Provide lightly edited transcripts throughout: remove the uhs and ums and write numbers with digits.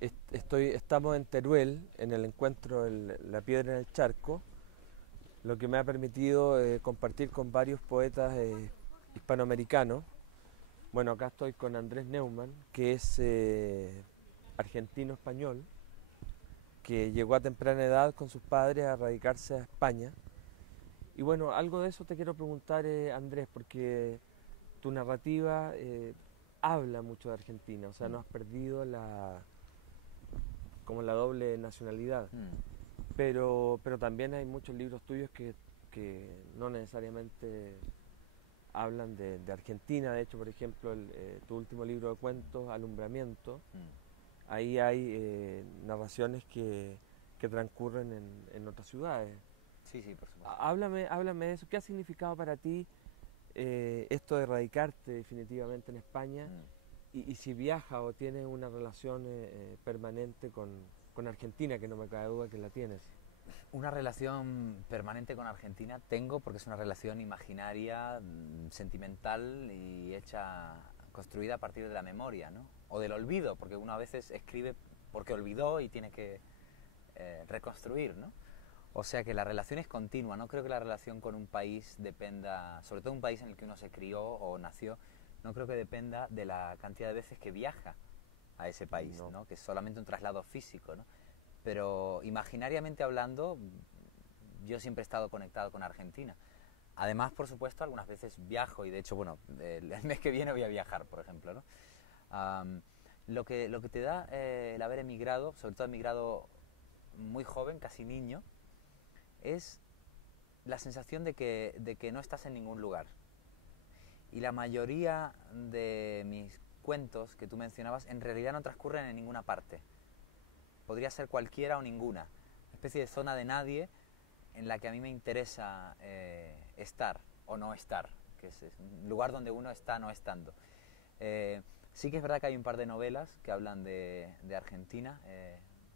Estamos en Teruel, en el encuentro La Piedra en el Charco, lo que me ha permitido compartir con varios poetas hispanoamericanos. Bueno, acá estoy con Andrés Neumann, que es argentino-español, que llegó a temprana edad con sus padres a radicarse a España. Y bueno, algo de eso te quiero preguntar, Andrés, porque tu narrativa habla mucho de Argentina, o sea, no has perdido como la doble nacionalidad. Mm. Pero también hay muchos libros tuyos que no necesariamente hablan de Argentina. De hecho, por ejemplo, tu último libro de cuentos, Alumbramiento, Mm. ahí hay narraciones que transcurren en otras ciudades. Sí, sí, por supuesto. Háblame de eso. ¿Qué ha significado para ti esto de radicarte definitivamente en España? Mm. Y si viajas o tienes una relación permanente con Argentina, que no me cabe duda que la tienes. Una relación permanente con Argentina tengo porque es una relación imaginaria, sentimental y construida a partir de la memoria, ¿no? O del olvido, porque uno a veces escribe porque olvidó y tiene que reconstruir, ¿no? O sea que la relación es continua, no creo que la relación con un país dependa, sobre todo un país en el que uno se crió o nació, no creo que dependa de la cantidad de veces que viaja a ese país, No. ¿no? Que es solamente un traslado físico, ¿no? Pero imaginariamente hablando, yo siempre he estado conectado con Argentina. Además, por supuesto, algunas veces viajo y de hecho, bueno, el mes que viene voy a viajar, por ejemplo, ¿no? Um, lo que te da el haber emigrado, sobre todo emigrado muy joven, casi niño, es la sensación de que no estás en ningún lugar. Y la mayoría de mis cuentos que tú mencionabas en realidad no transcurren en ninguna parte. Podría ser cualquiera o ninguna. Una especie de zona de nadie en la que a mí me interesa estar o no estar, que es un lugar donde uno está no estando. Sí que es verdad que hay un par de novelas que hablan de Argentina,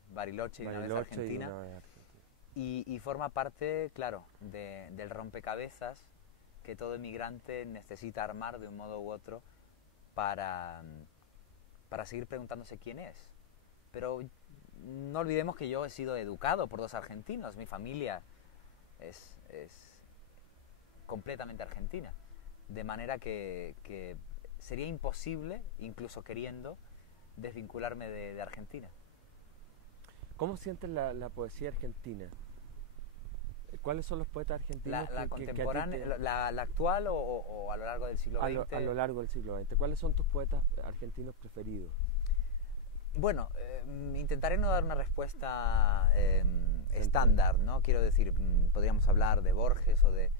Bariloche y una vez Bariloche y Argentina, una vez Argentina. y forma parte, claro, del rompecabezas que todo emigrante necesita armar de un modo u otro para, para seguir preguntándose quién es. Pero no olvidemos que yo he sido educado por dos argentinos, mi familia es completamente argentina, de manera que sería imposible, incluso queriendo, desvincularme de Argentina. ¿Cómo sientes la poesía argentina? ¿Cuáles son los poetas argentinos La que a ti contemporánea, te... la actual o a lo largo del siglo A lo XX. largo del siglo XX? ¿Cuáles son tus poetas argentinos preferidos? Bueno, intentaré no dar una respuesta Central. estándar, ¿no? Quiero decir, podríamos hablar de Borges o de...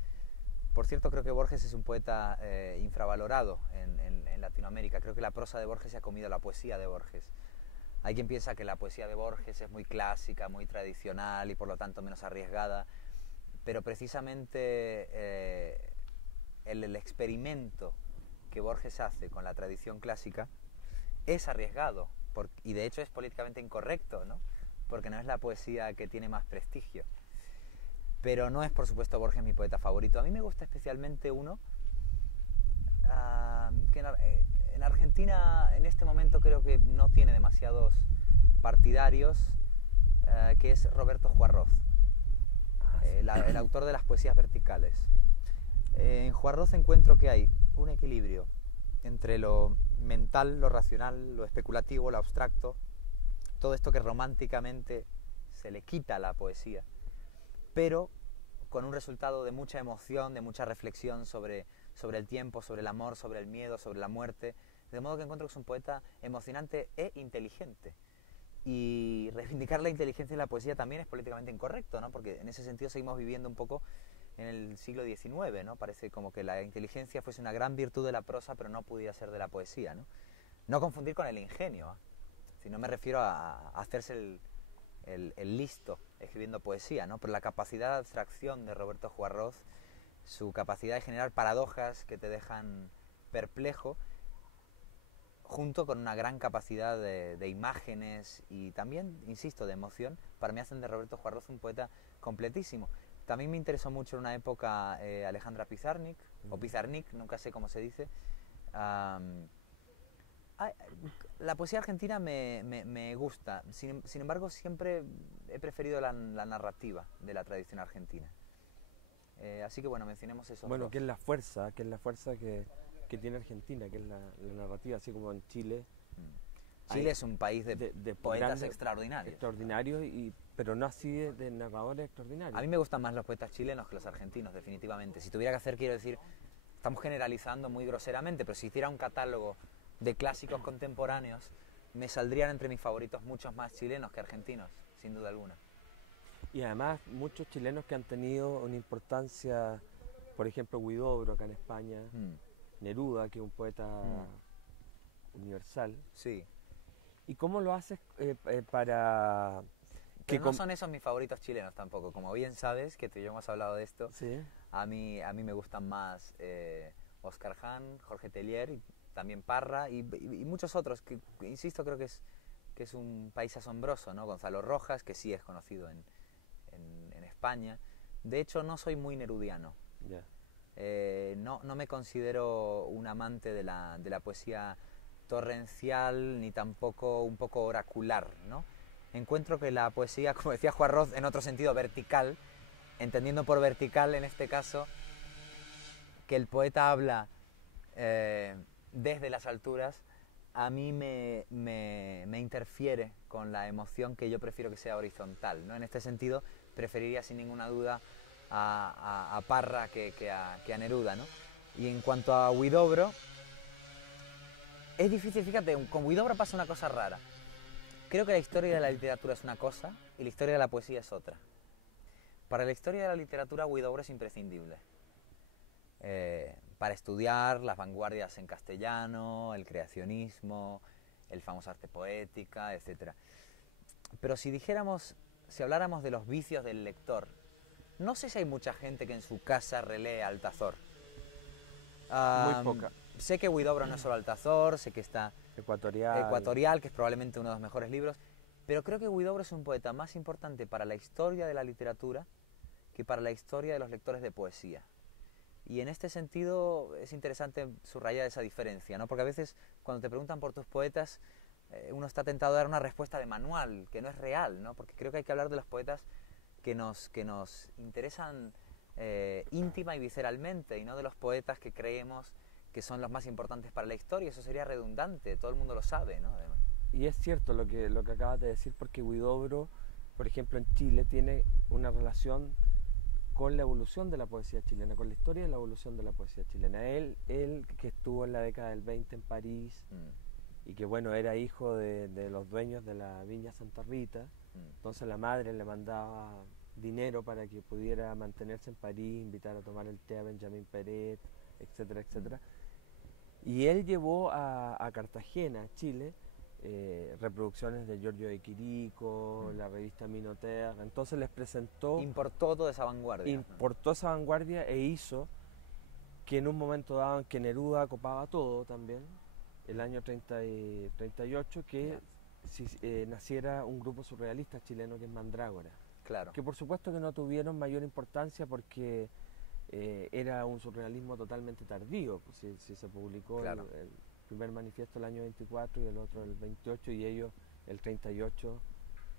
Por cierto, creo que Borges es un poeta infravalorado en Latinoamérica. Creo que la prosa de Borges se ha comido la poesía de Borges. Hay quien piensa que la poesía de Borges es muy clásica, muy tradicional y por lo tanto menos arriesgada, pero precisamente el experimento que Borges hace con la tradición clásica es arriesgado y de hecho es políticamente incorrecto, ¿no? Porque no es la poesía que tiene más prestigio. Pero no es, por supuesto, Borges mi poeta favorito. A mí me gusta especialmente uno que en Argentina en este momento creo que no tiene demasiados partidarios, que es Roberto Juarroz, el autor de las poesías verticales. En Juarroz encuentro que hay un equilibrio entre lo mental, lo racional, lo especulativo, lo abstracto, todo esto que románticamente se le quita a la poesía, pero con un resultado de mucha emoción, de mucha reflexión sobre el tiempo, sobre el amor, sobre el miedo, sobre la muerte, de modo que encuentro que es un poeta emocionante e inteligente. Y reivindicar la inteligencia en la poesía también es políticamente incorrecto, ¿no? Porque en ese sentido seguimos viviendo un poco en el siglo XIX, ¿no? Parece como que la inteligencia fuese una gran virtud de la prosa, pero no pudiera ser de la poesía, ¿no? No confundir con el ingenio, ¿eh? Si no me refiero a hacerse el listo escribiendo poesía, ¿no? Pero la capacidad de abstracción de Roberto Juarroz, su capacidad de generar paradojas que te dejan perplejo, junto con una gran capacidad de imágenes y también, insisto, de emoción, para mí hacen de Roberto Juarroz un poeta completísimo. También me interesó mucho en una época Alejandra Pizarnik, o Pizarnik, nunca sé cómo se dice. Ah, la poesía argentina me gusta, sin embargo siempre he preferido la narrativa de la tradición argentina. Así que bueno, mencionemos eso. Bueno, ¿qué es la fuerza? ¿Qué es la fuerza que tiene Argentina? ¿Qué es la narrativa? Así como en Chile. Chile es un país de poetas extraordinarios. Extraordinarios, pero no así de narradores extraordinarios. A mí me gustan más los poetas chilenos que los argentinos, definitivamente. Si tuviera que hacer, quiero decir, estamos generalizando muy groseramente, pero si hiciera un catálogo de clásicos contemporáneos, me saldrían entre mis favoritos muchos más chilenos que argentinos, sin duda alguna. Y además muchos chilenos que han tenido una importancia, por ejemplo Huidobro acá en España, Neruda, que es un poeta universal. Sí. ¿Y cómo lo haces para...? Pero no son esos mis favoritos chilenos tampoco, como bien sabes, que tú y yo hemos hablado de esto. ¿Sí? A mí me gustan más Oscar Hahn, Jorge Tellier, y también Parra y muchos otros, que insisto, creo que es un país asombroso, ¿no? Gonzalo Rojas, que sí es conocido en España. De hecho, no soy muy nerudiano. Yeah. No me considero un amante de la poesía torrencial, ni tampoco un poco oracular, ¿no? Encuentro que la poesía, como decía Juarroz, en otro sentido vertical, entendiendo por vertical en este caso que el poeta habla desde las alturas, a mí me interfiere con la emoción, que yo prefiero que sea horizontal, ¿no? En este sentido preferiría sin ninguna duda a Parra que a Neruda, ¿no? Y en cuanto a Huidobro, es difícil, fíjate, con Huidobro pasa una cosa rara. Creo que la historia de la literatura es una cosa y la historia de la poesía es otra. Para la historia de la literatura, Huidobro es imprescindible. Para estudiar las vanguardias en castellano, el creacionismo, el famoso arte poética, etc. Pero si habláramos de los vicios del lector, no sé si hay mucha gente que en su casa relee Altazor. Muy poca. Sé que Huidobro no es solo Altazor, sé que está Ecuatorial, que es probablemente uno de los mejores libros, pero creo que Huidobro es un poeta más importante para la historia de la literatura que para la historia de los lectores de poesía. Y en este sentido es interesante subrayar esa diferencia, ¿no? Porque a veces cuando te preguntan por tus poetas, uno está tentado a dar una respuesta de manual, que no es real, ¿no? Porque creo que hay que hablar de los poetas que nos interesan íntima y visceralmente, y no de los poetas que creemos que son los más importantes para la historia. Eso sería redundante, todo el mundo lo sabe, ¿no? Además. Y es cierto lo que acabas de decir, porque Huidobro, por ejemplo, en Chile tiene una relación con la evolución de la poesía chilena, con la historia de la evolución de la poesía chilena. Él que estuvo en la década del 20 en París y que, bueno, era hijo de los dueños de la Viña Santa Rita, entonces la madre le mandaba dinero para que pudiera mantenerse en París, invitar a tomar el té a Benjamín Peret, etcétera, etcétera. Y él llevó a Cartagena, Chile, reproducciones de Giorgio de Chirico, la revista Minotaur. Entonces les presentó... Importó toda esa vanguardia. Importó esa vanguardia e hizo que en un momento dado en que Neruda copaba todo también, el año 38, que naciera un grupo surrealista chileno que es Mandrágora. Claro. Que por supuesto que no tuvieron mayor importancia porque era un surrealismo totalmente tardío. Pues, si se publicó claro. el primer manifiesto el año 24 y el otro el 28, y ellos el 38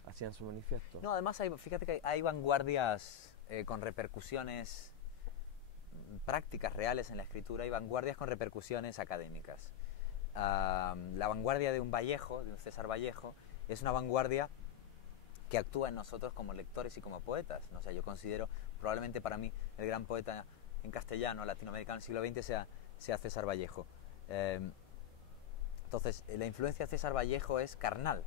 hacían su manifiesto. No, además fíjate que hay vanguardias con repercusiones prácticas reales en la escritura y vanguardias con repercusiones académicas. La vanguardia de un Vallejo, de un César Vallejo, es una vanguardia que actúa en nosotros como lectores y como poetas, ¿no? O sea, yo considero, probablemente para mí, el gran poeta en castellano latinoamericano del siglo XX sea César Vallejo. Entonces, la influencia de César Vallejo es carnal.